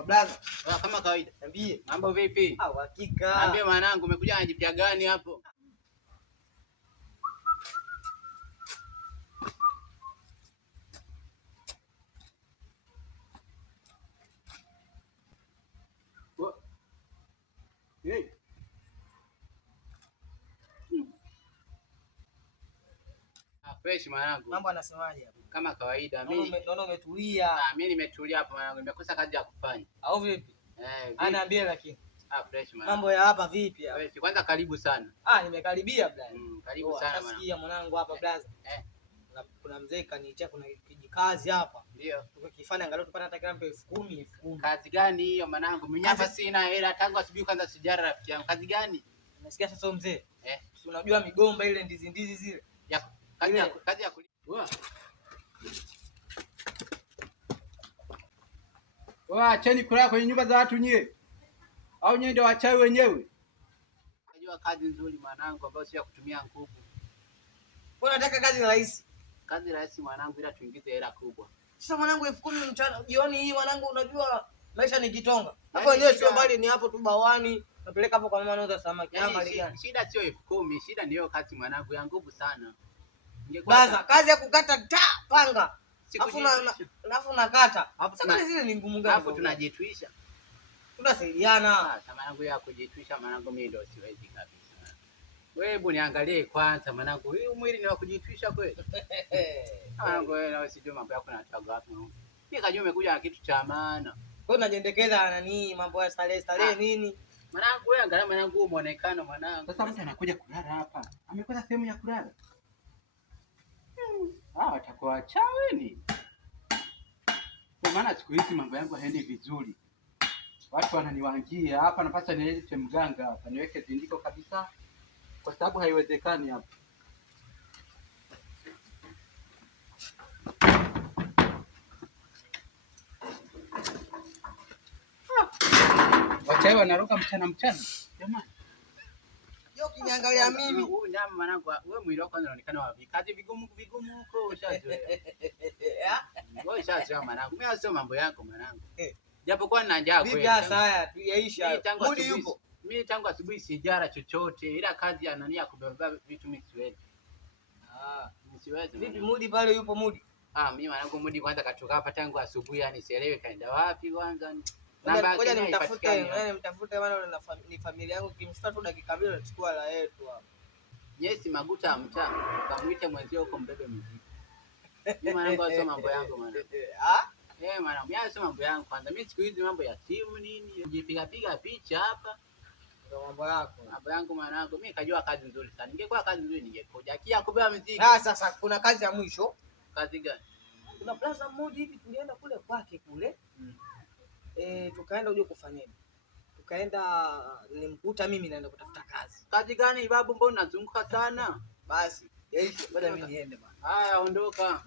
Poa blaza. Kama kawaida. Niambie. Mambo vipi? Hakika. Niambie mwanangu, umekuja na jipya gani hapo? Hey. Fresh mwanangu. Mambo anasemaje hapo? Kama kawaida. Naona umetulia. Mimi nimetulia hapo mwanangu. Nimekosa kazi ya kufanya. Au vipi? Anaambia lakini. Fresh mwanangu. Mambo ya hapa vipi hapa? Fresh. Kwanza karibu sana. Nimekaribia blaza. Karibu sana mwanangu. Nasikia mwanangu hapa blaza. Kuna mzee kaniitia kuna kijikazi hapa. Ndio. Tukifanya angalau tupata hata kama 10,000. Kazi gani hiyo mwanangu? Mimi hapa sina hela tangu asubuhi kwanza sijara rafiki yangu. Kazi gani? Nasikia sasa mzee. Si unajua migomba ile ndizi zile. Kazi ya kulipa. Acheni kulala kwenye nyumba za watu nyie. Au nyie ndio wachawi wenyewe? Najua kazi nzuri mwanangu ambayo si ya kutumia nguvu. Wewe unataka kazi rahisi? Kazi rahisi mwanangu, ila tuingize hela kubwa. Sasa mwanangu 10,000 mchana jioni hii mwanangu, unajua maisha ni kitonga. Hapo wenyewe sio mbali, ni hapo tu bawani. Napeleka hapo kwa mama anauza samaki. Shida sio 10,000, shida ni hiyo kazi mwanangu ya nguvu sana. Baza, kazi ya kukata panga. Alafu nakata. Sasa kazi zile ni ngumu gani? Hapo tunajituisha. Tunasaidiana. Mwanangu ya kujituisha mwanangu, mimi ndio siwezi kabisa. Wewe hebu niangalie kwanza mwanangu. Hii mwili ni wa kujituisha kweli? Mwanangu wewe na usijue mambo yako na tabu wapi. Mimi kajua umekuja na kitu cha maana. Wewe unajiendekeza nani mambo ya starehe nini? Mwanangu wewe angalia mwanangu muonekano mwanangu. Sasa mtu anakuja kulala hapa. Amekosa sehemu ya kulala. Watakuwa wachawi ni. Kwa maana siku hizi mambo yangu haendi vizuri. Watu wananiwangia hapa, napaswa nilete mganga hapa niweke zindiko kabisa. Kwa sababu haiwezekani hapa. Wachawi wanaruka mchana. Jamani. Ukiniangalia mimi. Huyu nyama mwanangu, wewe mwili wako unaonekana wapi? Kazi vigumu huko ushazoea. Wewe ushazoea mwanangu. Mimi sio mambo yako mwanangu. Japokuwa nina njaa kweli. Vipi sasa haya tuyaisha. Mudi yupo. Mimi tangu asubuhi sijara chochote. Ila kazi ya nani ya kubeba vitu mimi siwezi. Mimi siwezi. Vipi Mudi pale yupo Mudi? Mimi mwanangu Mudi kwanza katoka hapa tangu asubuhi, yani sielewi kaenda wapi kwanza. Ngoja nimtafute maana ni familia yangu, kimshtua tu dakika mbili nachukua la yetu hapa. Yes, Maguta mtaa. Kamuite mwenzio huko mbebe mzigo. Mimi mwanangu sio mambo yangu mwanangu. Mwanangu, mimi sio mambo yangu kwanza. Mimi siku hizi mambo ya simu nini, kujipiga picha hapa. Ndio mambo yako. Mambo yangu mwanangu, mimi kajua kazi nzuri sana. Ningekuwa kazi nzuri ningekuja. Kia kubeba mzigo. Sasa kuna kazi ya mwisho. Kazi gani? Kuna plaza mmoja hivi tulienda kule kwake kule. Tukaenda uje kufanyaje? Tukaenda nimkuta mimi naenda kutafuta kazi. Kazi gani babu, mbona unazunguka sana? Basi, yaisha, bado mimi niende bwana. Haya, ondoka.